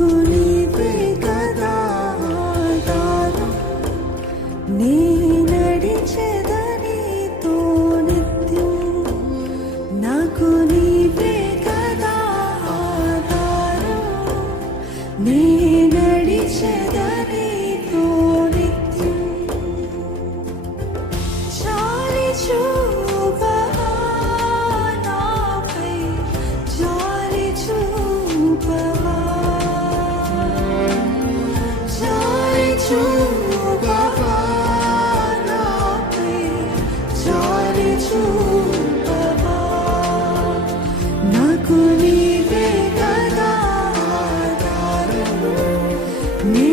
నాకు నీవే కదా ఆధారం, నీ నడిచెదనితో నిత్యం. నాకు నీవే కదా ఆధారం, నీ నడిచెదనితో నిత్యం. చాలి చూపవా నాపై, చాలి చూపవా, చాలి చూపవా నాపై, చాలి చూపవా. నాకు నీవే కదా ఆధారం, నీ